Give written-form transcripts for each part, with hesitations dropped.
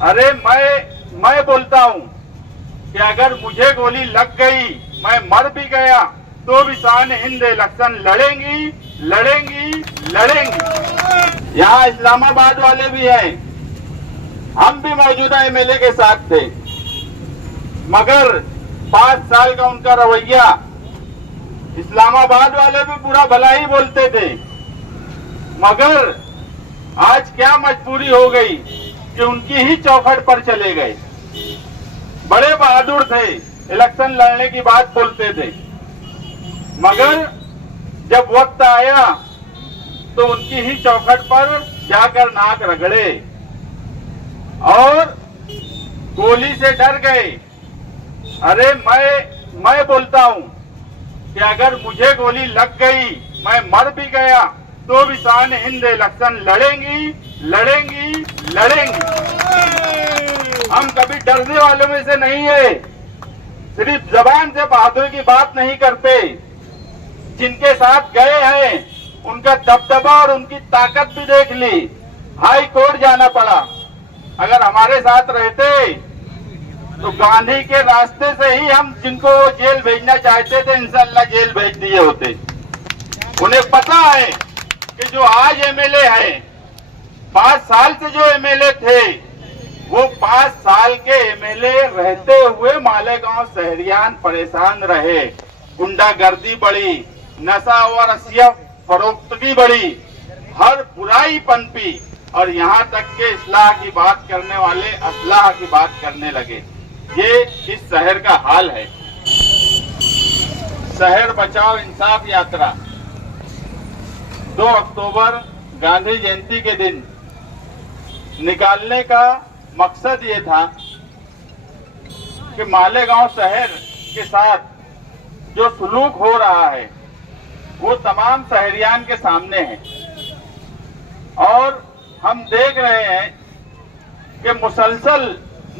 अरे मैं बोलता हूँ कि अगर मुझे गोली लग गई, मैं मर भी गया, तो भी शान हिंद इलेक्शन लड़ेंगी लड़ेंगी लड़ेंगी। यहाँ इस्लामाबाद वाले भी हैं, हम भी मौजूदा एमएलए के साथ थे, मगर 5 साल का उनका रवैया, इस्लामाबाद वाले भी पूरा भला ही बोलते थे, मगर आज क्या मजबूरी हो गई कि उनकी ही चौखट पर चले गए। बड़े बहादुर थे, इलेक्शन लड़ने की बात बोलते थे, मगर जब वक्त आया तो उनकी ही चौखट पर जाकर नाक रगड़े और गोली से डर गए। अरे मैं बोलता हूं कि अगर मुझे गोली लग गई, मैं मर भी गया, तो भी शान हिंद इलेक्शन लड़ेंगी लड़ेंगी लड़ेंगी। हम कभी डरने वालों में से नहीं है, सिर्फ जबान से बहादुरी की बात नहीं करते। जिनके साथ गए हैं उनका दबदबा और उनकी ताकत भी देख ली, हाई कोर्ट जाना पड़ा। अगर हमारे साथ रहते तो गांधी के रास्ते से ही हम जिनको जेल भेजना चाहते थे इंशाअल्लाह जेल भेज दिए होते। उन्हें पता है कि जो आज एमएलए है, 5 साल से जो एमएलए थे, वो 5 साल के एमएलए रहते हुए मालेगांव शहरियान परेशान रहे, गुंडागर्दी बढ़ी, नशा और अशिया फरोख्तगी बढ़ी, हर बुराई पनपी और यहाँ तक के इस्लाह की बात करने वाले असलाह की बात करने लगे। ये इस शहर का हाल है। शहर बचाओ इंसाफ यात्रा 2 अक्टूबर गांधी जयंती के दिन निकालने का मकसद ये था कि मालेगांव शहर के साथ जो सुलूक हो रहा है वो तमाम शहरियान के सामने है और हम देख रहे हैं कि मुसलसल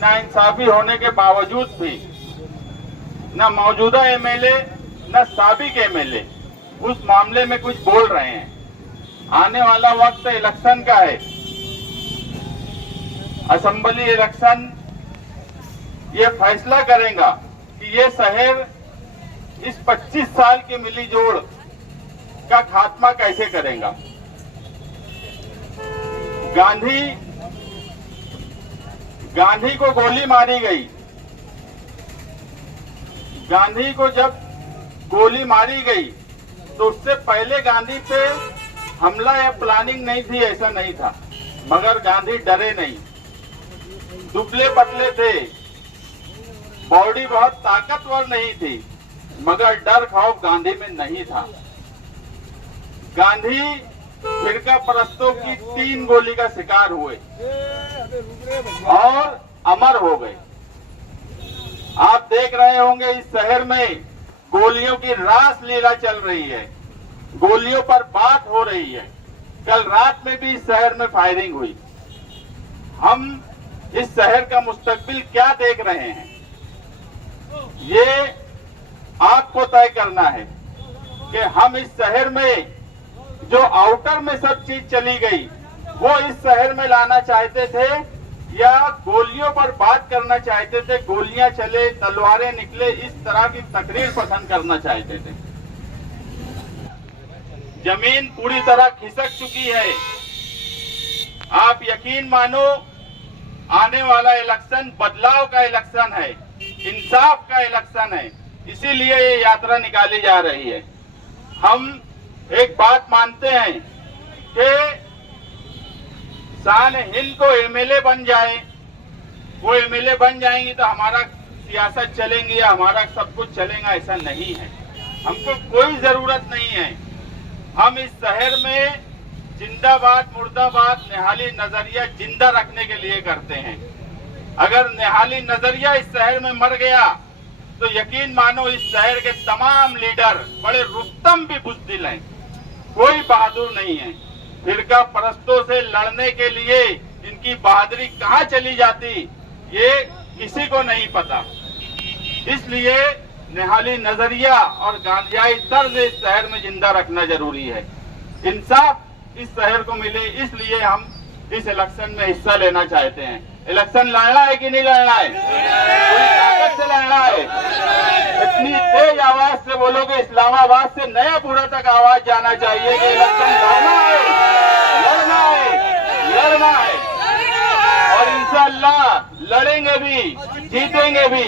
नाइंसाफी होने के बावजूद भी न मौजूदा एमएलए न साबिक एमएलए उस मामले में कुछ बोल रहे हैं। आने वाला वक्त इलेक्शन का है, असेंबली इलेक्शन ये फैसला करेगा कि ये शहर इस 25 साल की मिलीजोड़ का खात्मा कैसे करेगा। गांधी को गोली मारी गई। गांधी को जब गोली मारी गई तो उससे पहले गांधी पे हमला या प्लानिंग नहीं थी, ऐसा नहीं था, मगर गांधी डरे नहीं। दुबले पतले थे, बॉडी बहुत ताकतवर नहीं थी, मगर डर खौफ गांधी में नहीं था। गांधी फिरका परस्तों की 3 गोली का शिकार हुए और अमर हो गए। आप देख रहे होंगे इस शहर में गोलियों की रास लीला चल रही है, गोलियों पर बात हो रही है। कल रात में भी इस शहर में फायरिंग हुई। हम इस शहर का मुस्तकबिल क्या देख रहे हैं, ये आपको तय करना है कि हम इस शहर में जो आउटर में सब चीज चली गई वो इस शहर में लाना चाहते थे या गोलियों पर बात करना चाहते थे। गोलियां चले, तलवारें निकले, इस तरह की तकरीर पसंद करना चाहते थे। जमीन पूरी तरह खिसक चुकी है। आप यकीन मानो, आने वाला इलेक्शन बदलाव का इलेक्शन है, इंसाफ का इलेक्शन है, इसीलिए ये यात्रा निकाली जा रही है। हम एक बात मानते हैं कि शान हिंद को एमएलए बन जाए, वो एमएलए बन जाएंगी तो हमारा सियासत चलेंगी या हमारा सब कुछ चलेगा, ऐसा नहीं है। हमको कोई जरूरत नहीं है। हम इस शहर में जिंदाबाद मुर्दाबाद निहाली नजरिया जिंदा रखने के लिए करते हैं। अगर निहाली नजरिया इस शहर में मर गया तो यकीन मानो इस शहर के तमाम लीडर बड़े रुस्तम भी बुज़दिल हैं, कोई बहादुर नहीं है। फिरका परस्तों से लड़ने के लिए इनकी बहादुरी कहाँ चली जाती ये किसी को नहीं पता। इसलिए निहाली नजरिया और गांधीयाई तर्ज इस शहर में जिंदा रखना जरूरी है। इंसाफ इस शहर को मिले, इसलिए हम इस इलेक्शन में हिस्सा लेना चाहते हैं। इलेक्शन लड़ना है कि नहीं लड़ना है? पूरी ताकत से लड़ना है। इतनी तेज आवाज से बोलोगे इस्लामाबाद से नयापुरा तक आवाज जाना चाहिए कि इलेक्शन लड़ना है, लड़ना है, लड़ना है। और इंशाअल्लाह लड़ेंगे भी, जीतेंगे भी।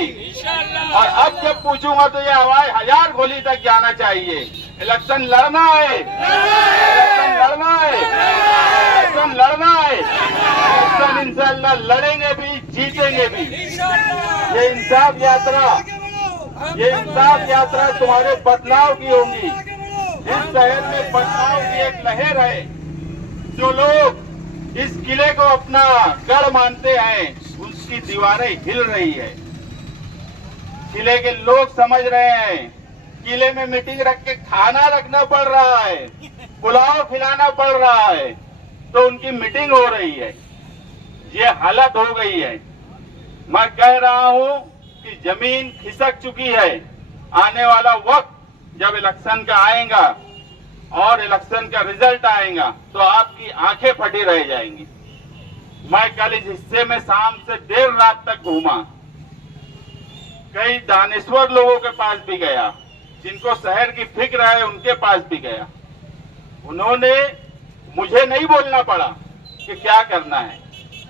और अब जब पूछूंगा तो ये आवाज 1000 गोली तक जाना चाहिए। इलेक्शन लड़ना है, इलेक्शन लड़ना है, इलेक्शन लड़ना है। इलेक्शन इंशाअल्लाह लड़ेंगे भी, जीतेंगे भी। ये इंसाफ यात्रा तुम्हारे बदलाव की होगी। इस शहर में बदलाव की एक लहर है। जो लोग इस किले को अपना गढ़ मानते हैं, उनकी दीवारें हिल रही है। किले के लोग समझ रहे हैं, किले में मीटिंग रख के खाना रखना पड़ रहा है, पुलाव खिलाना पड़ रहा है, तो उनकी मीटिंग हो रही है। ये हालत हो गई है। मैं कह रहा हूं कि जमीन खिसक चुकी है। आने वाला वक्त जब इलेक्शन का आएगा और इलेक्शन का रिजल्ट आएगा तो आपकी आंखें फटी रह जाएंगी। मैं कल इस हिस्से में शाम से देर रात तक घूमा। कई दानिश्वर लोगों के पास भी गया, जिनको शहर की फिक्र है उनके पास भी गया। उन्होंने मुझे नहीं बोलना पड़ा कि क्या करना है।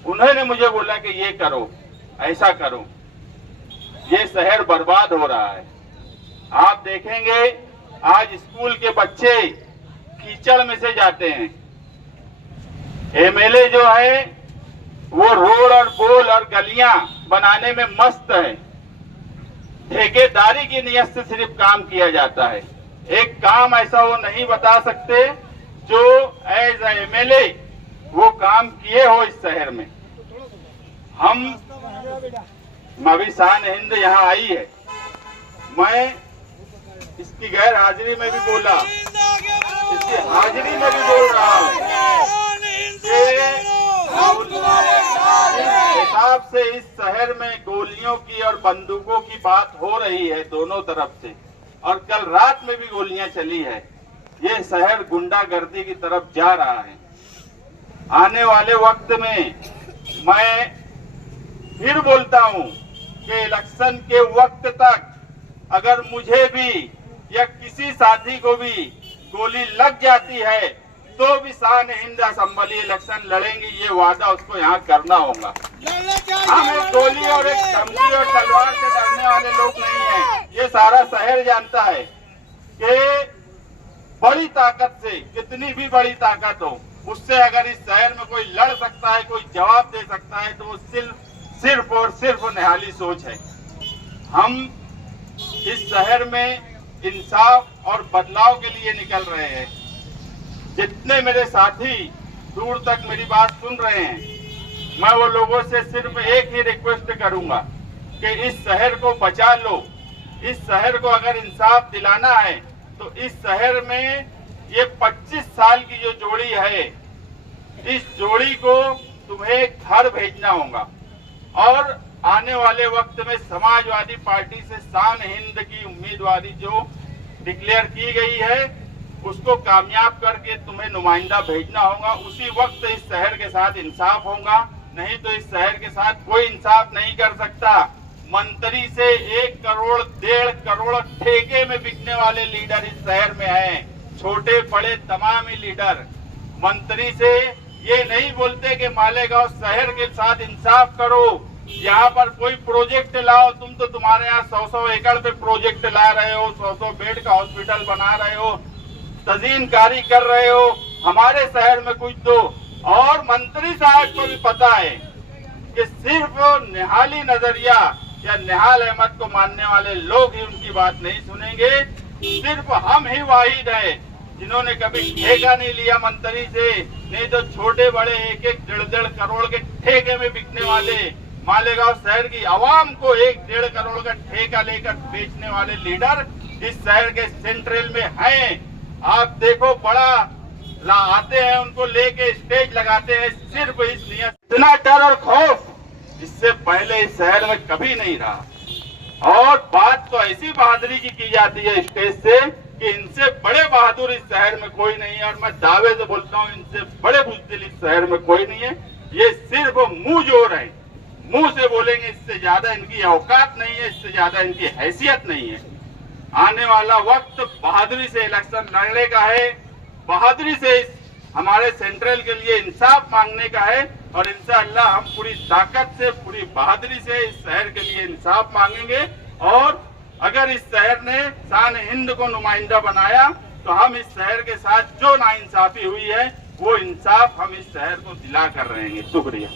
उन्होंने मुझे बोला कि ये करो, ऐसा करो। ये शहर बर्बाद हो रहा है। आप देखेंगे आज स्कूल के बच्चे कीचड़ में से जाते हैं। एमएलए जो है वो रोड और पोल और गलियां बनाने में मस्त है। ठेकेदारी की नियत से सिर्फ काम किया जाता है। एक काम ऐसा वो नहीं बता सकते जो एज एमएलए वो काम किए हो इस शहर में। हम अभी शान हिंद यहाँ आई है, मैं इसकी गैर हाजिरी में भी बोला, इसकी हाजिरी में भी बोल रहा हूँ हिसाब से इस शहर में गोलियों की और बंदूकों की बात हो रही है दोनों तरफ से, और कल रात में भी गोलियां चली है। ये शहर गुंडागर्दी की तरफ जा रहा है। आने वाले वक्त में मैं फिर बोलता हूं कि इलेक्शन के वक्त तक अगर मुझे भी या किसी साथी को भी गोली लग जाती है तो भी शान हिंद असेंबली इलेक्शन लड़ेंगे। ये वादा उसको यहाँ करना होगा। हम एक गोली और एक धमकी और तलवार से डरने वाले लोग नहीं हैं। ये सारा शहर जानता है कि बड़ी ताकत से, कितनी भी बड़ी ताकत हो, उससे अगर इस शहर में कोई लड़ सकता है, कोई जवाब दे सकता है, तो वो सिर्फ और सिर्फ निहाली सोच है। हम इस शहर में इंसाफ और बदलाव के लिए निकल रहे हैं। जितने मेरे साथी दूर तक मेरी बात सुन रहे हैं, मैं वो लोगों से सिर्फ एक ही रिक्वेस्ट करूंगा कि इस शहर को बचा लो। इस शहर को अगर इंसाफ दिलाना है तो इस शहर में ये 25 साल की जो जोड़ी है, इस जोड़ी को तुम्हें घर भेजना होगा। और आने वाले वक्त में समाजवादी पार्टी से शान हिंद की उम्मीदवारी जो डिक्लेयर की गई है उसको कामयाब करके तुम्हें नुमाइंदा भेजना होगा। उसी वक्त इस शहर के साथ इंसाफ होगा, नहीं तो इस शहर के साथ कोई इंसाफ नहीं कर सकता। मंत्री से 1 करोड़ 1.5 करोड़ ठेके में बिकने वाले लीडर इस शहर में हैं। छोटे बड़े तमाम ही लीडर मंत्री से ये नहीं बोलते कि मालेगांव शहर के साथ इंसाफ करो, यहाँ पर कोई प्रोजेक्ट लाओ। तुम तो तुम्हारे यहाँ 100 एकड़ पे प्रोजेक्ट ला रहे हो, 100 बेड का हॉस्पिटल बना रहे हो, तजीनकारी कर रहे हो, हमारे शहर में कुछ दो। और मंत्री साहब को भी पता है कि सिर्फ निहाली नजरिया या निहाल अहमद को मानने वाले लोग ही उनकी बात नहीं सुनेंगे। सिर्फ हम ही वाहिद है जिन्होंने कभी ठेका नहीं लिया मंत्री से, नहीं तो छोटे बड़े 1-1 1.5 करोड़ के ठेके में बिकने वाले मालेगांव शहर की आवाम को 1-1.5 करोड़ का ठेका लेकर बेचने वाले लीडर इस शहर के सेंट्रल में हैं। आप देखो, बड़ा आते हैं, उनको लेके स्टेज लगाते हैं सिर्फ इसलिए। इतना डर और खौफ इससे पहले इस शहर में कभी नहीं रहा। और बात तो ऐसी बहादुरी की जाती है स्टेज से कि इनसे बड़े बहादुर इस शहर में कोई नहीं है। और मैं दावे से बोलता हूँ, इनसे बड़े बुज़दिल इस शहर में कोई नहीं है। ये सिर्फ मुंह जोर है, मुंह से बोलेंगे इससे ज्यादा इनकी औकात नहीं है, इससे ज्यादा इनकी हैसियत नहीं है। आने वाला वक्त बहादुरी से इलेक्शन लड़ने का है, बहादुरी से हमारे सेंट्रल के लिए इंसाफ मांगने का है और इंशाअल्लाह हम पूरी ताकत से, पूरी बहादुरी से इस शहर के लिए इंसाफ मांगेंगे। और अगर इस शहर ने शान हिंद को नुमाइंदा बनाया तो हम इस शहर के साथ जो नाइंसाफी हुई है वो इंसाफ हम इस शहर को दिला कर रहेंगे। शुक्रिया।